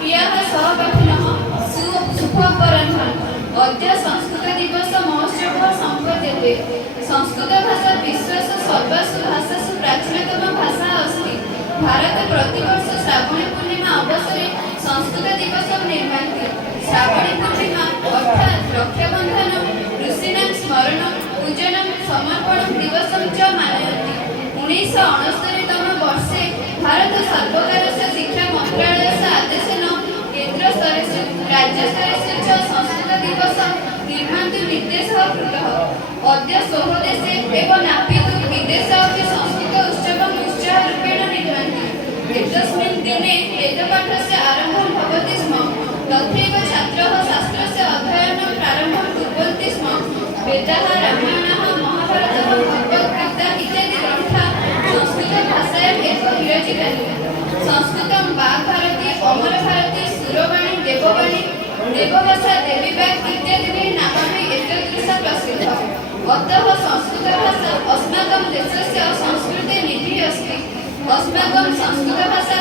प्रियः सहपाठिनः शुभोपराह्नम्। अद्य संस्कृत दिवस महोत्सवः सम्पद्यते। संस्कृत भाषा विश्वस्य सर्वासु भाषासु प्राचीनतम भाषा अस्ति। भारते प्रतिवर्ष श्रावणी पूर्णिमा अवसरे संस्कृत दिवस निर्मान्ति। श्रावणी पूर्णिमा अर्थात् रक्षाबन्धनं ऋषीणां स्मरणं पूजनं समर्पणं दिवसं च मानयन्ति। 1969 वर्षे भारत सर्वकारस्य शिक्षा मन्त्रालयस्य आदेशेन केन्द्रस्तरे राज्यस्तरे च संस्कृत दिवस निर्मातुं निर्देशः कृतः। अद्य स्वदेशे एव नापीतु विदेशे अपि संस्कृत उत्सवम् उत्साहरूपेण निर्वहन्ति। एतस्मिन् दिने वेदपाठस्य आरम्भं भवति स्म। तथैव छात्राः शास्त्रस्य अध्ययनं प्रारम्भं कुर्वन्ति स्म। वेदाः रामायणः महाभारतः भगवद्गीता इत्यादि ग्रन्थाः संस्कृतभाषायाम् एव विरचितानि। संस्कृतं वाग्भारती अमरभारती सुरवाणी देववाणी देवभाषा देवीवाक् इत्यादिभिः नामभिः एतादृशा प्रसिद्धा। अतः संस्कृतभाषा अस्माकं देशस्य संस्कृतिनिधिः अस्ति। अस्माकं संस्कृतभाषा